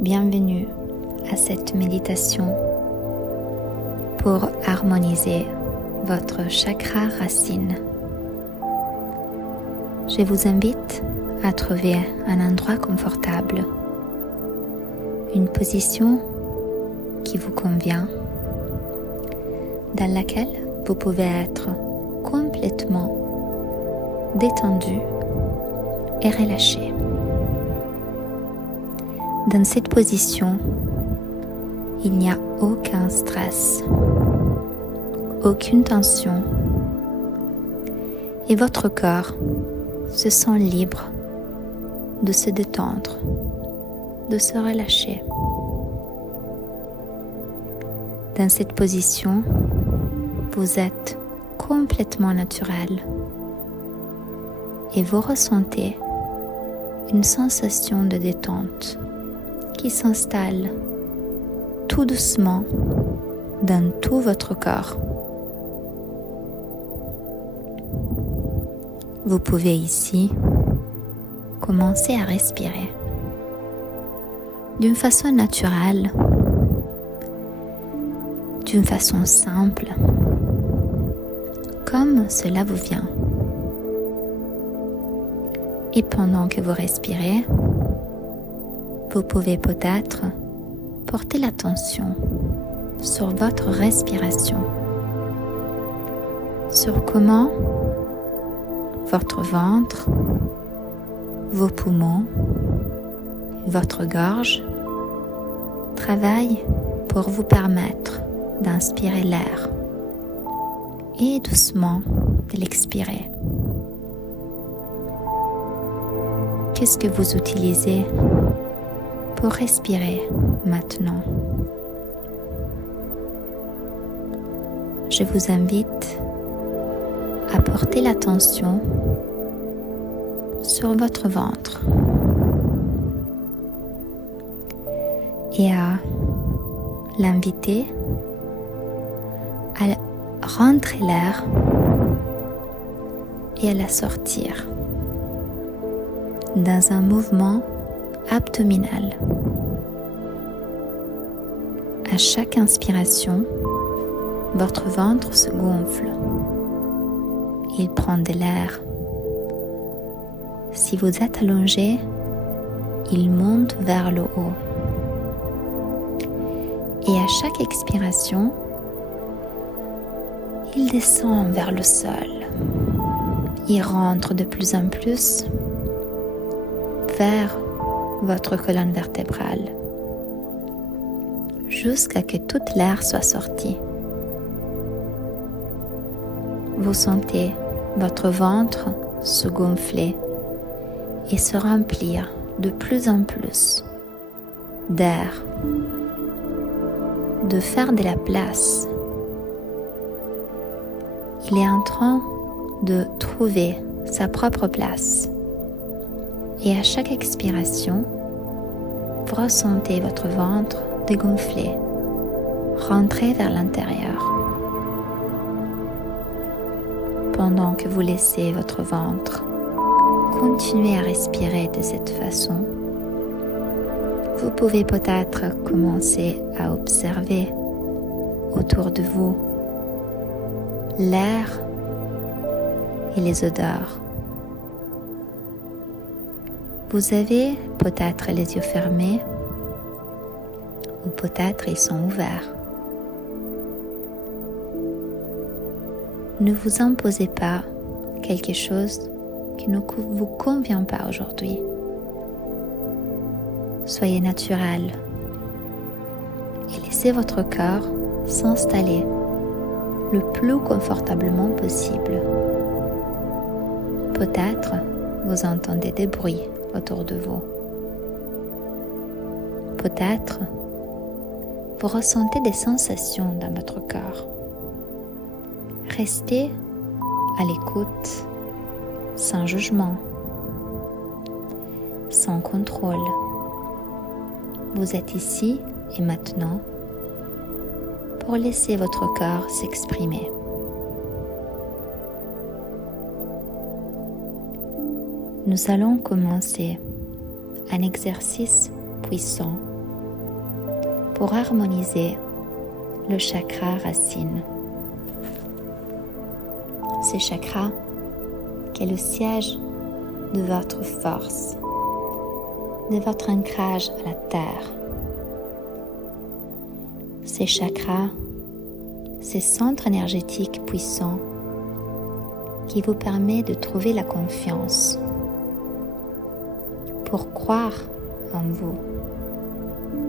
Bienvenue à cette méditation pour harmoniser votre chakra racine. Je vous invite à trouver un endroit confortable, une position qui vous convient, dans laquelle vous pouvez être complètement détendu et relâché. Dans cette position, il n'y a aucun stress, aucune tension, et votre corps se sent libre de se détendre, de se relâcher. Dans cette position, vous êtes complètement naturel et vous ressentez une sensation de détente qui s'installe tout doucement dans tout votre corps. Vous pouvez ici commencer à respirer d'une façon naturelle, d'une façon simple, comme cela vous vient. Et pendant que vous respirez, vous pouvez peut-être porter l'attention sur votre respiration, sur comment votre ventre, vos poumons, votre gorge travaillent pour vous permettre d'inspirer l'air et doucement de l'expirer. Qu'est-ce que vous utilisez pour respirer maintenant? Je vous invite à porter l'attention sur votre ventre et à l'inviter à rentrer l'air et à la sortir dans un mouvement abdominal. À chaque inspiration, votre ventre se gonfle. Il prend de l'air. Si vous êtes allongé, il monte vers le haut. Et à chaque expiration, il descend vers le sol. Il rentre de plus en plus vers votre colonne vertébrale jusqu'à ce que toute l'air soit sorti. Vous sentez votre ventre se gonfler et se remplir de plus en plus d'air, de faire de la place. Il est en train de trouver sa propre place. Et à chaque expiration, vous ressentez votre ventre dégonfler, rentrer vers l'intérieur. Pendant que vous laissez votre ventre continuer à respirer de cette façon, vous pouvez peut-être commencer à observer autour de vous l'air et les odeurs. Vous avez peut-être les yeux fermés ou peut-être ils sont ouverts. Ne vous imposez pas quelque chose qui ne vous convient pas aujourd'hui. Soyez naturel et laissez votre corps s'installer le plus confortablement possible. Peut-être vous entendez des bruits autour de vous. Peut-être vous ressentez des sensations dans votre corps. Restez à l'écoute, sans jugement, sans contrôle. Vous êtes ici et maintenant pour laisser votre corps s'exprimer. Nous allons commencer un exercice puissant pour harmoniser le chakra racine. Ce chakra qui est le siège de votre force, de votre ancrage à la terre. Ces chakras, ces centres énergétiques puissants qui vous permettent de trouver la confiance pour croire en vous,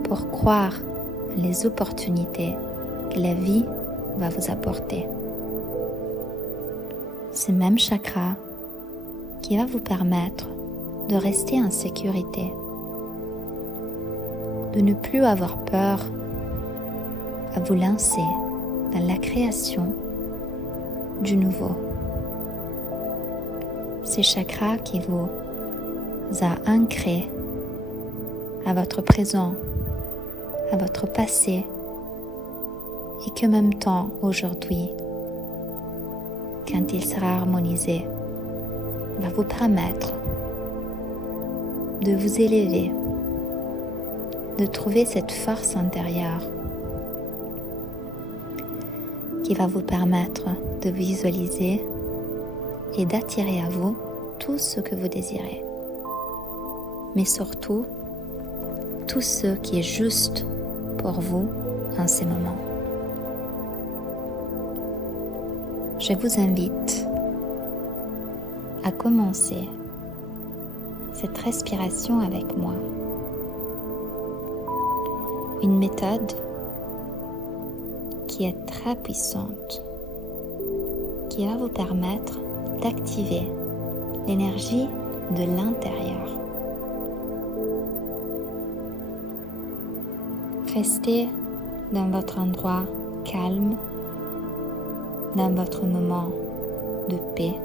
pour croire en les opportunités que la vie va vous apporter. Ce même chakra qui va vous permettre de rester en sécurité, de ne plus avoir peur à vous lancer dans la création du nouveau. Ces chakras qui vous a ancré à votre présent, à votre passé, et qu'en même temps, aujourd'hui, quand il sera harmonisé, va vous permettre de vous élever, de trouver cette force intérieure qui va vous permettre de visualiser et d'attirer à vous tout ce que vous désirez. Mais surtout, tout ce qui est juste pour vous en ces moments. Je vous invite à commencer cette respiration avec moi. Une méthode qui est très puissante, qui va vous permettre d'activer l'énergie de l'intérieur. Restez dans votre endroit calme, dans votre moment de paix,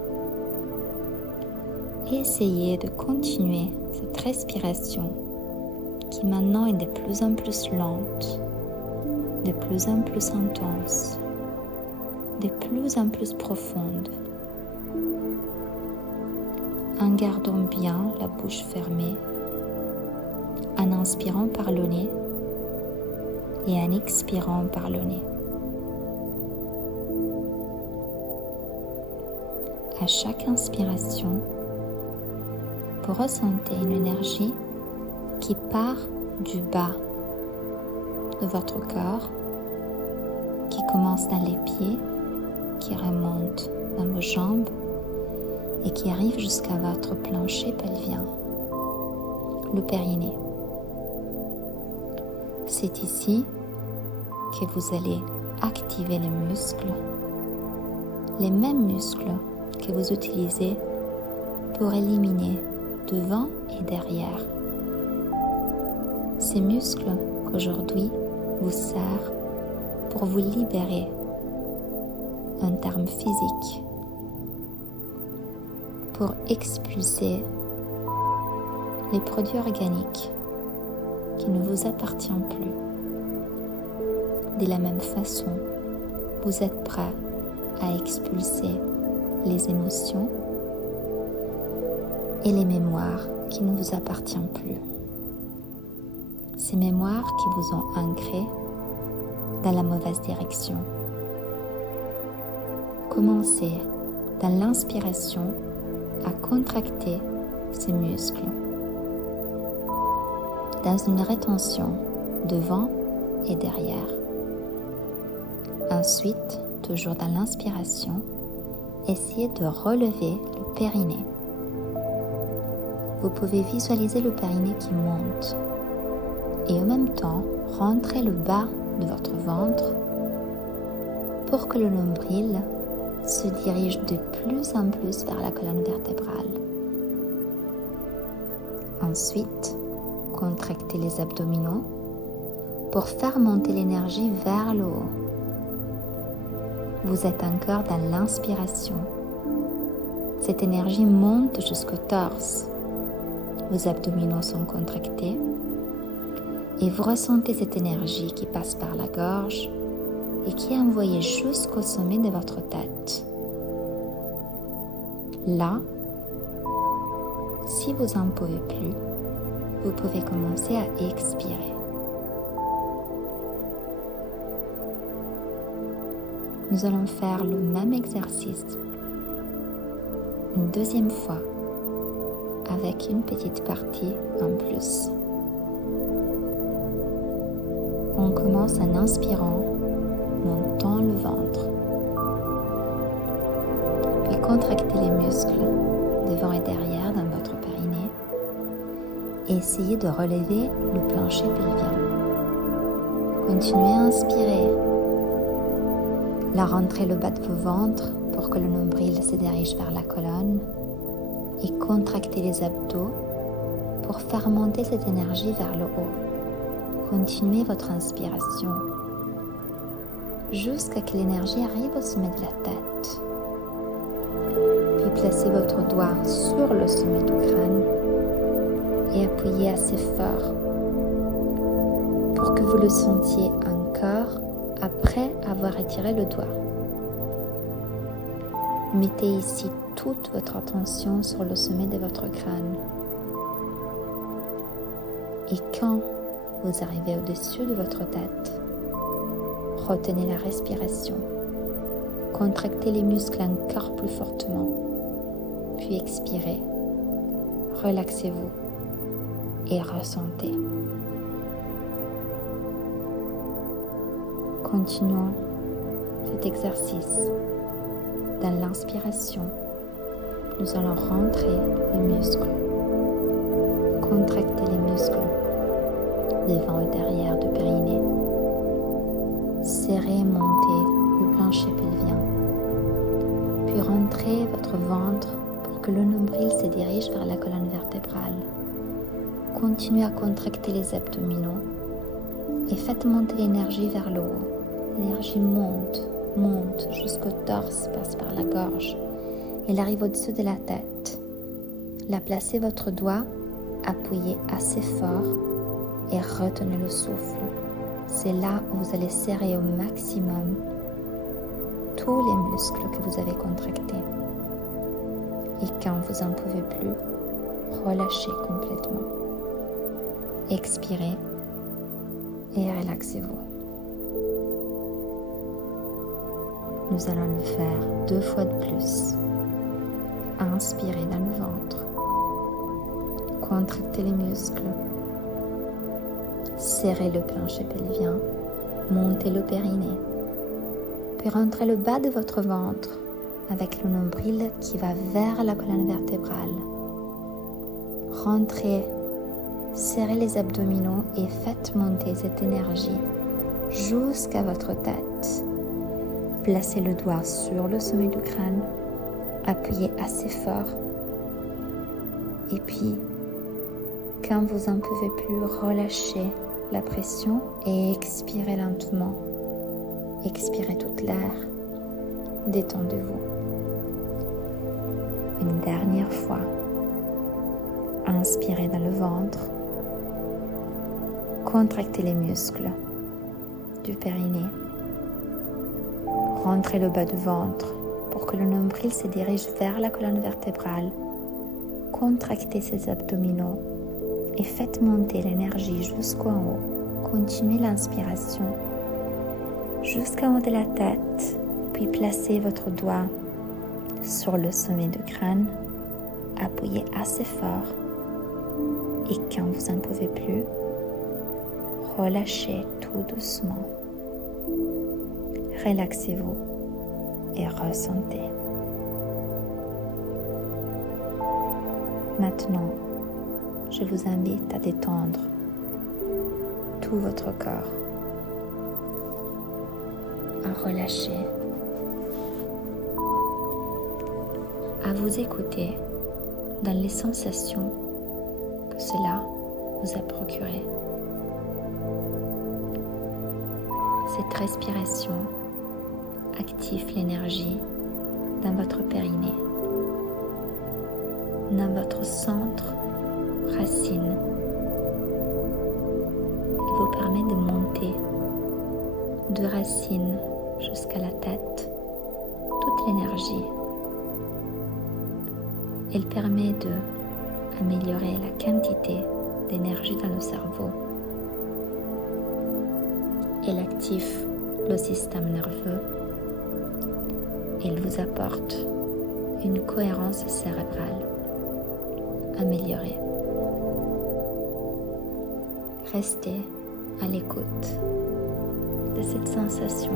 et essayez de continuer cette respiration qui maintenant est de plus en plus lente, de plus en plus intense, de plus en plus profonde, en gardant bien la bouche fermée, en inspirant par le nez et en expirant par le nez. À chaque inspiration, vous ressentez une énergie qui part du bas de votre corps, qui commence dans les pieds, qui remonte dans vos jambes et qui arrive jusqu'à votre plancher pelvien, le périnée. C'est ici que vous allez activer les muscles, les mêmes muscles que vous utilisez pour éliminer devant et derrière. Ces muscles qu'aujourd'hui vous servent pour vous libérer en termes physiques, pour expulser les produits organiques qui ne vous appartiennent plus. De la même façon, vous êtes prêt à expulser les émotions et les mémoires qui ne vous appartiennent plus. Ces mémoires qui vous ont ancré dans la mauvaise direction. Commencez dans l'inspiration à contracter ces muscles dans une rétention devant et derrière. Ensuite, toujours dans l'inspiration, essayez de relever le périnée. Vous pouvez visualiser le périnée qui monte et en même temps rentrer le bas de votre ventre pour que le nombril se dirige de plus en plus vers la colonne vertébrale. Ensuite, contractez les abdominaux pour faire monter l'énergie vers le haut. Vous êtes encore dans l'inspiration. Cette énergie monte jusqu'au torse. Vos abdominaux sont contractés et vous ressentez cette énergie qui passe par la gorge et qui est envoyée jusqu'au sommet de votre tête. Là, si vous n'en pouvez plus, vous pouvez commencer à expirer. Nous allons faire le même exercice une deuxième fois avec une petite partie en plus. On commence en inspirant, montant le ventre. Puis contractez les muscles devant et derrière dans votre périnée et essayez de relever le plancher pelvien. Continuez à inspirer. La rentrez le bas de vos ventres pour que le nombril se dirige vers la colonne et contractez les abdos pour faire monter cette énergie vers le haut. Continuez votre inspiration jusqu'à ce que l'énergie arrive au sommet de la tête. Puis placez votre doigt sur le sommet du crâne et appuyez assez fort pour que vous le sentiez encore après avoir étiré le doigt. Mettez ici toute votre attention sur le sommet de votre crâne. Et quand vous arrivez au-dessus de votre tête, retenez la respiration. Contractez les muscles encore plus fortement. Puis expirez. Relaxez-vous et ressentez. Continuons cet exercice. Dans l'inspiration, nous allons rentrer les muscles, contracter les muscles devant et derrière du périnée, serrer et monter le plancher pelvien, puis rentrez votre ventre pour que le nombril se dirige vers la colonne vertébrale. Continuez à contracter les abdominaux et faites monter l'énergie vers le haut. L'énergie monte jusqu'au torse, passe par la gorge. Elle arrive au-dessus de la tête. Là, placez votre doigt, appuyez assez fort et retenez le souffle. C'est là où vous allez serrer au maximum tous les muscles que vous avez contractés. Et quand vous n'en pouvez plus, relâchez complètement. Expirez et relaxez-vous. Nous allons le faire 2 fois de plus. Inspirez dans le ventre. Contractez les muscles. Serrez le plancher pelvien. Montez le périnée. Puis rentrez le bas de votre ventre avec le nombril qui va vers la colonne vertébrale. Rentrez, serrez les abdominaux et faites monter cette énergie jusqu'à votre tête. Placez le doigt sur le sommet du crâne, appuyez assez fort et puis, quand vous n'en pouvez plus, relâchez la pression et expirez lentement. Expirez toute l'air, détendez-vous. Une dernière fois, inspirez dans le ventre, contractez les muscles du périnée. Rentrez le bas du ventre pour que le nombril se dirige vers la colonne vertébrale. Contractez ses abdominaux et faites monter l'énergie jusqu'en haut. Continuez l'inspiration jusqu'en haut de la tête, puis placez votre doigt sur le sommet du crâne. Appuyez assez fort et quand vous n'en pouvez plus, relâchez tout doucement. Relaxez-vous et ressentez. Maintenant, je vous invite à détendre tout votre corps, à relâcher, à vous écouter dans les sensations que cela vous a procurées. Cette respiration active l'énergie dans votre périnée, dans votre centre racine. Il vous permet de monter de racine jusqu'à la tête toute l'énergie. Elle permet d'améliorer la quantité d'énergie dans le cerveau. Elle active le système nerveux Il vous apporte une cohérence cérébrale améliorée. Restez à l'écoute de cette sensation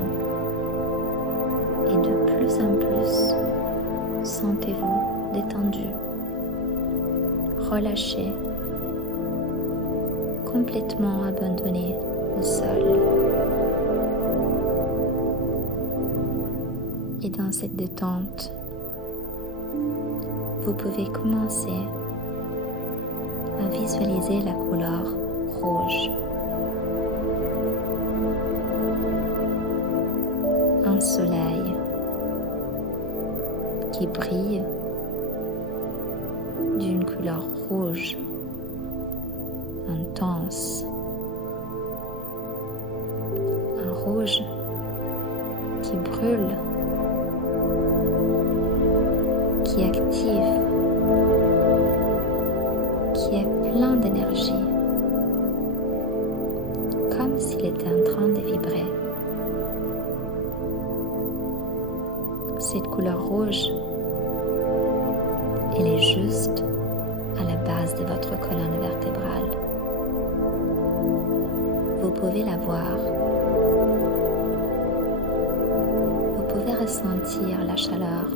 et de plus en plus, sentez-vous détendu, relâché, complètement abandonné au sol. Et dans cette détente, vous pouvez commencer à visualiser la couleur rouge. Un soleil qui brille d'une couleur rouge intense. Un rouge qui brûle, qui est actif, qui est plein d'énergie, comme s'il était en train de vibrer. Cette couleur rouge, elle est juste à la base de votre colonne vertébrale. Vous pouvez la voir. Vous pouvez ressentir la chaleur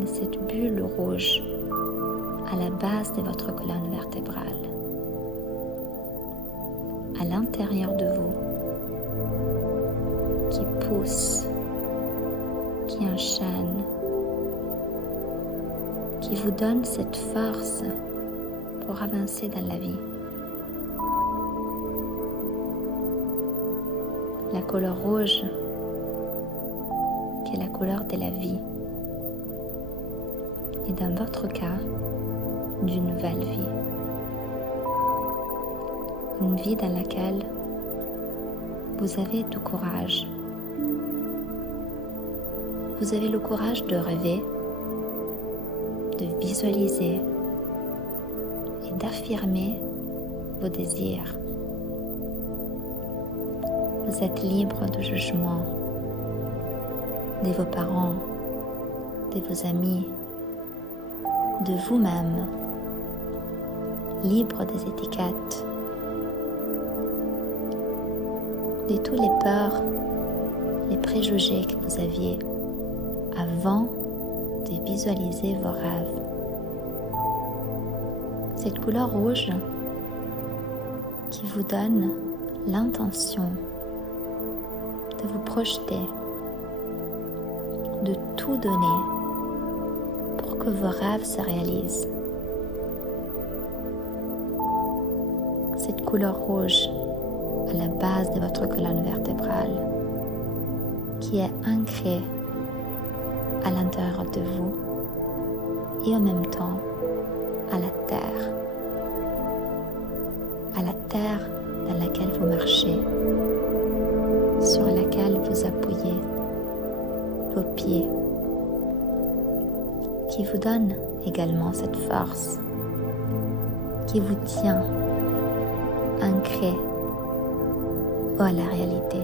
de cette bulle rouge à la base de votre colonne vertébrale. À l'intérieur de vous, qui pousse, qui enchaîne, qui vous donne cette force pour avancer dans la vie. La couleur rouge, qui est la couleur de la vie, et dans votre cas, d'une nouvelle vie. Une vie dans laquelle vous avez du courage. Vous avez le courage de rêver, de visualiser et d'affirmer vos désirs. Vous êtes libre de jugement de vos parents, de vos amis, de vous-même, libre des étiquettes, de tous les peurs, les préjugés que vous aviez avant de visualiser vos rêves. Cette couleur rouge qui vous donne l'intention de vous projeter, de tout donner pour que vos rêves se réalisent. Cette couleur rouge à la base de votre colonne vertébrale qui est ancrée à l'intérieur de vous et en même temps à la terre dans laquelle vous marchez, sur laquelle vous appuyez vos pieds, qui vous donne également cette force, qui vous tient ancré à la réalité.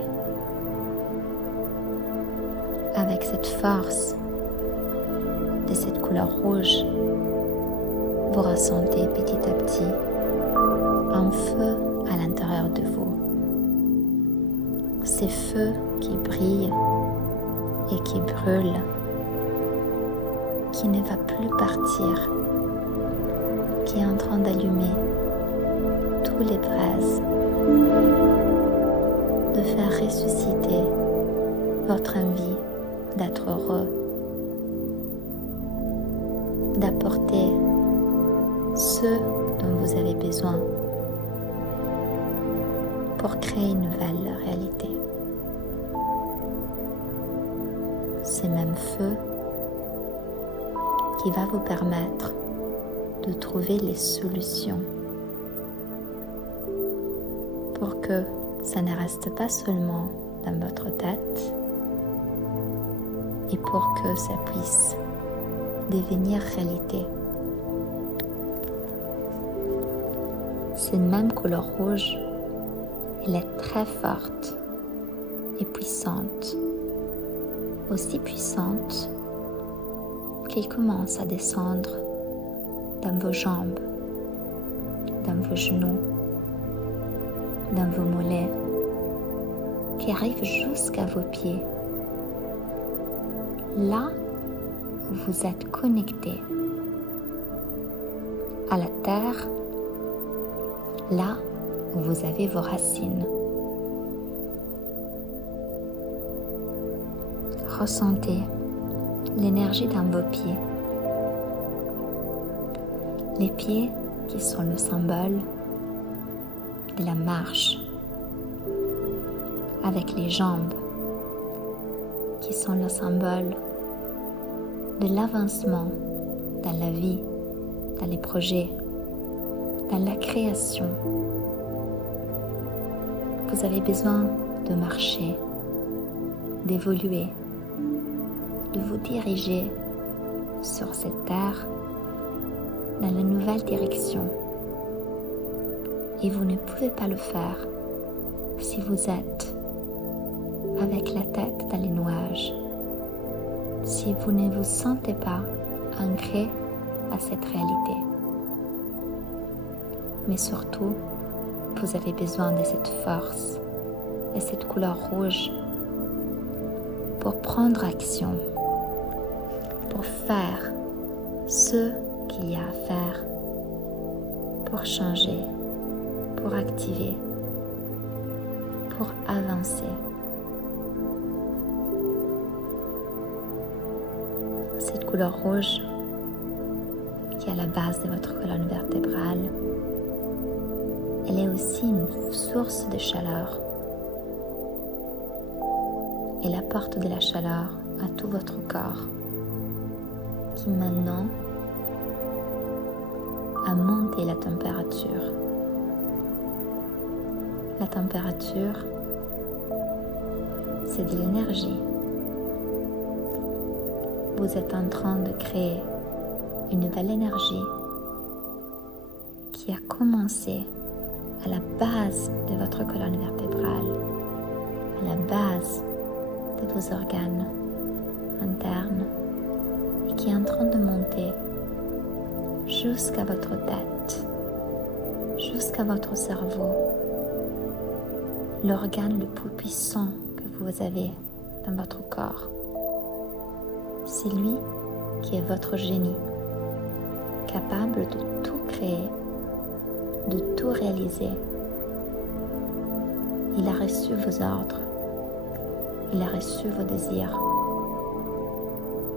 Avec cette force de cette couleur rouge, vous ressentez petit à petit un feu à l'intérieur de vous. Ces feux qui brillent et qui brûlent, qui ne va plus partir, qui est en train d'allumer tous les braises, de faire ressusciter votre envie d'être heureux, d'apporter ce dont vous avez besoin pour créer une nouvelle réalité. Ce même feu qui va vous permettre de trouver les solutions pour que ça ne reste pas seulement dans votre tête et pour que ça puisse devenir réalité. Cette même couleur rouge, elle est très forte et puissante. aussi puissante qu'il commence à descendre dans vos jambes, dans vos genoux, dans vos mollets, qui arrive jusqu'à vos pieds. Là où vous êtes connecté à la terre, là où vous avez vos racines. Ressentez l'énergie dans vos pieds. Les pieds qui sont le symbole de la marche, avec les jambes qui sont le symbole de l'avancement dans la vie, dans les projets, dans la création. Vous avez besoin de marcher, d'évoluer, de vous diriger sur cette terre dans la nouvelle direction. Et vous ne pouvez pas le faire si vous êtes avec la tête dans les nuages, si vous ne vous sentez pas ancré à cette réalité. Mais surtout, vous avez besoin de cette force et cette couleur rouge pour prendre action, pour faire ce qu'il y a à faire, pour changer, pour activer, pour avancer. Cette couleur rouge qui est à la base de votre colonne vertébrale, elle est aussi une source de chaleur. Elle apporte de la chaleur à tout votre corps qui maintenant a monté la température. La température, c'est de l'énergie. Vous êtes en train de créer une nouvelle énergie qui a commencé à la base de votre colonne vertébrale, à la base de vos organes internes et qui est en train de monter jusqu'à votre tête, jusqu'à votre cerveau, l'organe le plus puissant que vous avez dans votre corps. C'est lui qui est votre génie, capable de tout créer, de tout réaliser. Il a reçu vos ordres, il a reçu vos désirs,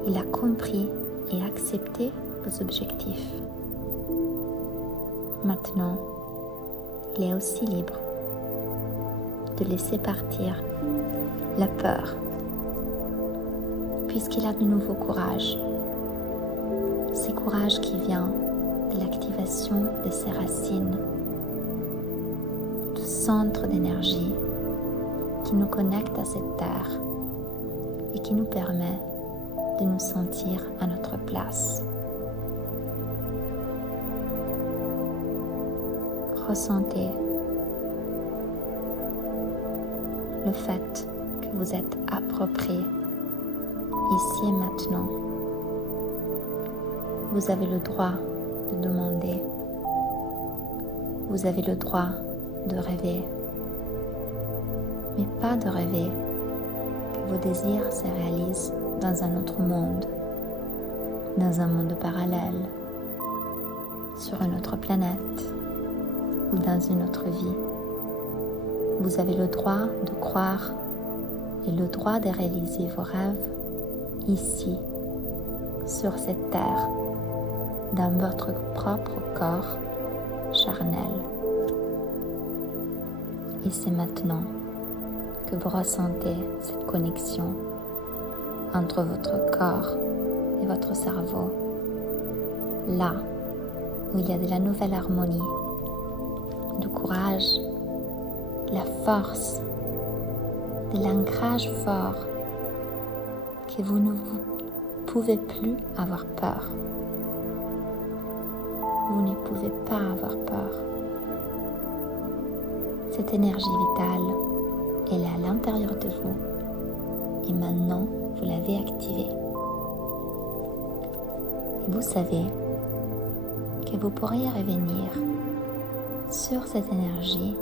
il a compris et accepté vos objectifs. Maintenant, il est aussi libre de laisser partir la peur, puisqu'il a de nouveau courage. C'est courage qui vient de l'activation de ses racines, du centre d'énergie qui nous connecte à cette terre et qui nous permet de nous sentir à notre place. Ressentez le fait que vous êtes approprié ici et maintenant. Vous avez le droit de demander. Vous avez le droit de rêver. Mais pas de rêver que vos désirs se réalisent dans un autre monde, dans un monde parallèle, sur une autre planète ou dans une autre vie. Vous avez le droit de croire et le droit de réaliser vos rêves ici, sur cette terre, dans votre propre corps charnel. Et c'est maintenant que vous ressentez cette connexion entre votre corps et votre cerveau, là où il y a de la nouvelle harmonie, du courage, de la force, de l'ancrage fort, que vous ne pouvez plus avoir peur. Vous ne pouvez pas avoir peur. Cette énergie vitale, elle est à l'intérieur de vous Et maintenant, vous l'avez activé. Et vous savez que vous pourriez revenir sur cette énergie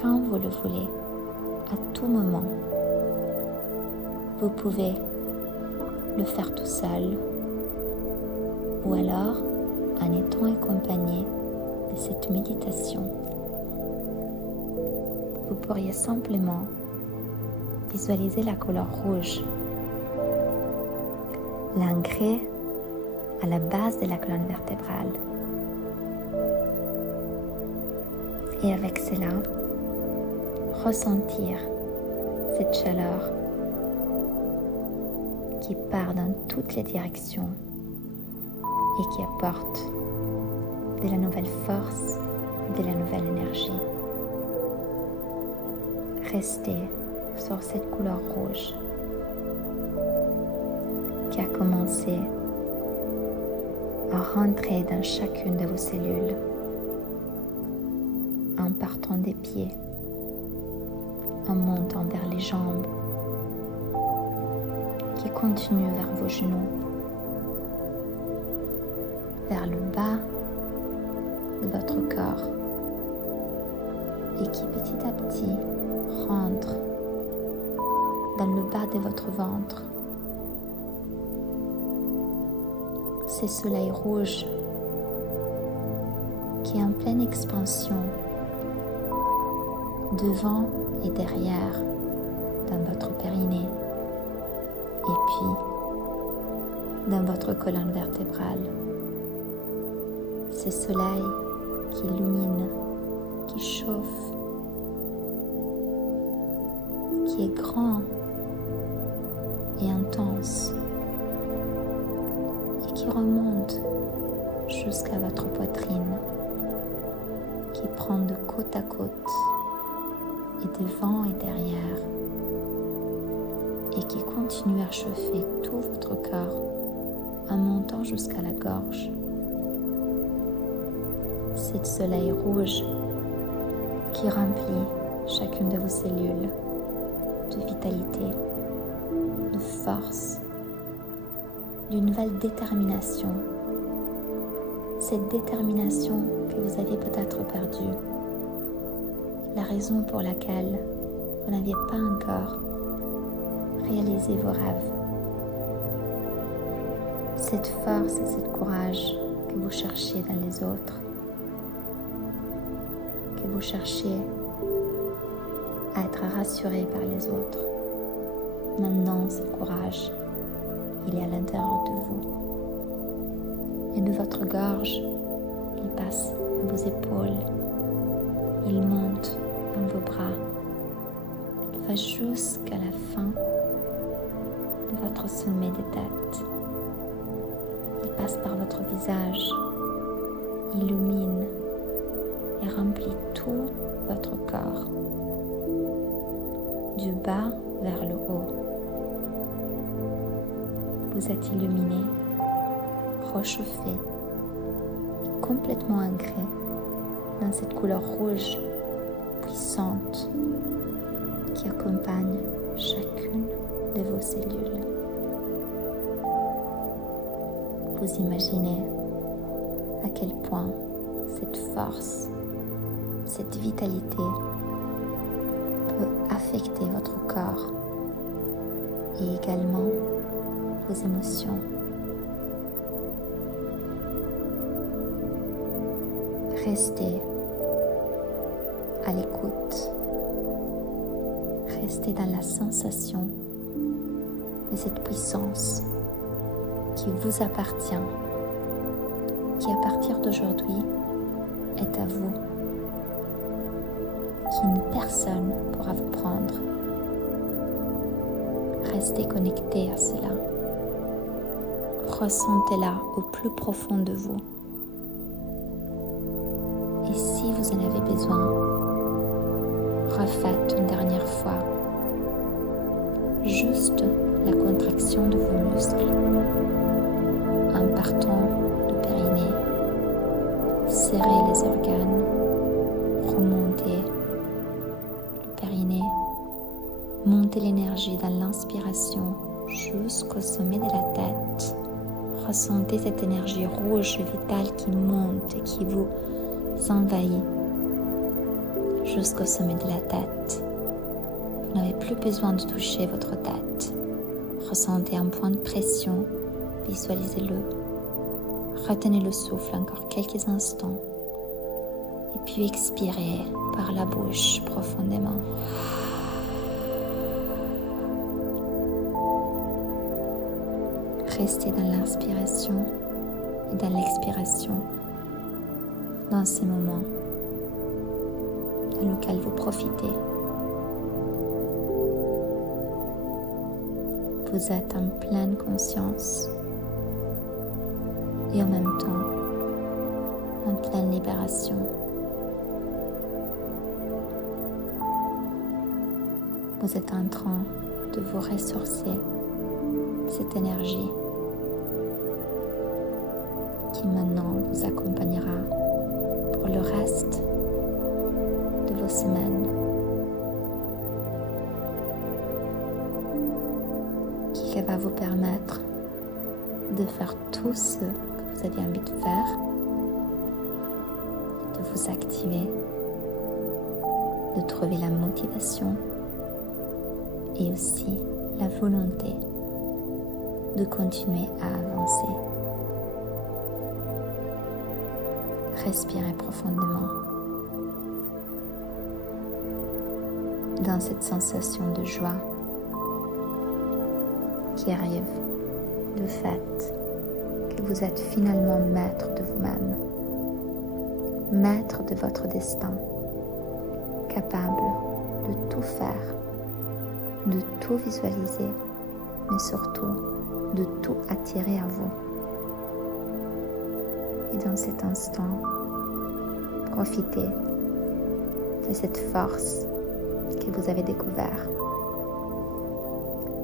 quand vous le voulez, à tout moment. Vous pouvez le faire tout seul ou alors en étant accompagné de cette méditation. Vous pourriez simplement visualiser la couleur rouge, l'ancrer à la base de la colonne vertébrale. Et avec cela, ressentir cette chaleur qui part dans toutes les directions et qui apporte de la nouvelle force, de la nouvelle énergie. Restez sur cette couleur rouge qui a commencé à rentrer dans chacune de vos cellules en partant des pieds, en montant vers les jambes, qui continue vers vos genoux, vers le bas de votre corps et qui petit à petit rentre dans le bas de votre ventre. Ce soleil rouge qui est en pleine expansion devant et derrière dans votre périnée et puis dans votre colonne vertébrale. Ce soleil qui illumine, qui chauffe, qui est grand et intense et qui remonte jusqu'à votre poitrine, qui prend de côte à côte et devant et derrière et qui continue à chauffer tout votre corps en montant jusqu'à la gorge. C'est le soleil rouge qui remplit chacune de vos cellules de vitalité, de force, d'une nouvelle détermination. Cette détermination que vous avez peut-être perdue, la raison pour laquelle vous n'aviez pas encore réalisé vos rêves. Cette force et ce courage que vous cherchiez dans les autres, que vous cherchiez à être rassuré par les autres. Maintenant, ce courage, il est à l'intérieur de vous. Et de votre gorge, il passe à vos épaules, il monte dans vos bras, il va jusqu'à la fin de votre sommet de tête. Il passe par votre visage, illumine et remplit tout votre corps, du bas vers le haut. Vous êtes illuminé, réchauffé, complètement ancré dans cette couleur rouge puissante qui accompagne chacune de vos cellules. Vous imaginez à quel point cette force, cette vitalité peut affecter votre corps et également vos émotions. Restez à l'écoute. Restez dans la sensation de cette puissance qui vous appartient, qui à partir d'aujourd'hui est à vous, qu'une personne pourra vous prendre. Restez connecté à cela. Ressentez-la au plus profond de vous. Et si vous en avez besoin, refaites une dernière fois juste la contraction de vos muscles en partant du périnée. Serrez les organes, remontez le périnée, montez Montez l'énergie dans l'inspiration jusqu'au sommet de la tête. Ressentez cette énergie rouge vitale qui monte et qui vous envahit jusqu'au sommet de la tête. Vous n'avez plus besoin de toucher votre tête. Ressentez un point de pression, visualisez-le. Retenez le souffle encore quelques instants et puis expirez par la bouche profondément. Restez dans l'inspiration et dans l'expiration dans ces moments dans lesquels vous profitez. Vous êtes en pleine conscience et en même temps en pleine libération. Vous êtes en train de vous ressourcer cette énergie qui maintenant vous accompagnera pour le reste de vos semaines, qui va vous permettre de faire tout ce que vous avez envie de faire, de vous activer, de trouver la motivation et aussi la volonté de continuer à avancer. Respirez profondément dans cette sensation de joie qui arrive du fait que vous êtes finalement maître de vous-même, maître de votre destin, capable de tout faire, de tout visualiser, mais surtout de tout attirer à vous. Et dans cet instant, profitez de cette force que vous avez découverte,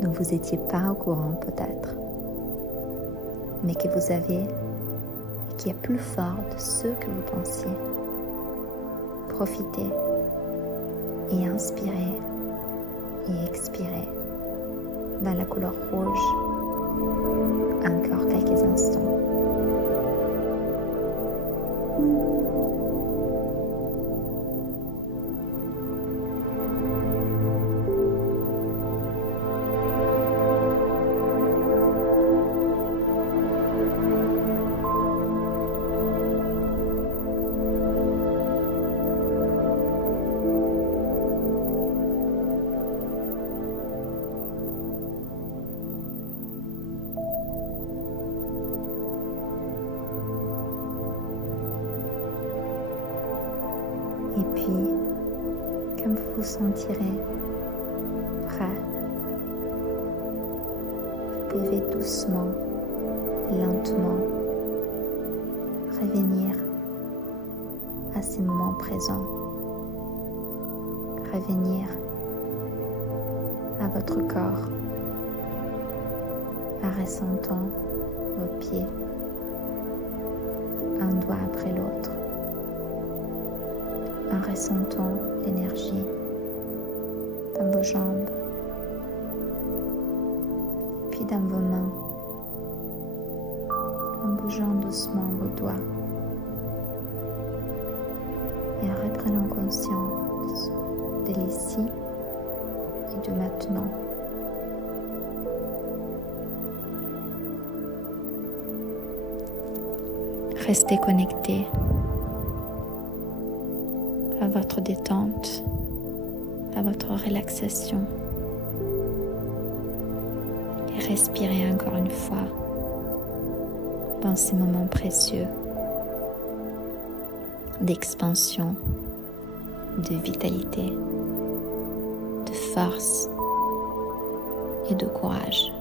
dont vous n'étiez pas au courant peut-être, mais que vous avez et qui est plus fort de ce que vous pensiez. Profitez et inspirez et expirez dans la couleur rouge encore quelques instants. Et puis, comme vous vous sentirez prêt, vous pouvez doucement, lentement revenir à ces moments présents, revenir à votre corps, en ressentant vos pieds, un doigt après l'autre, en ressentant l'énergie dans vos jambes, puis dans vos mains, en bougeant doucement vos doigts et en reprenant conscience de l'ici et de maintenant. Restez connectés à votre détente, à votre relaxation. Et respirez encore une fois dans ces moments précieux d'expansion, de vitalité, de force et de courage.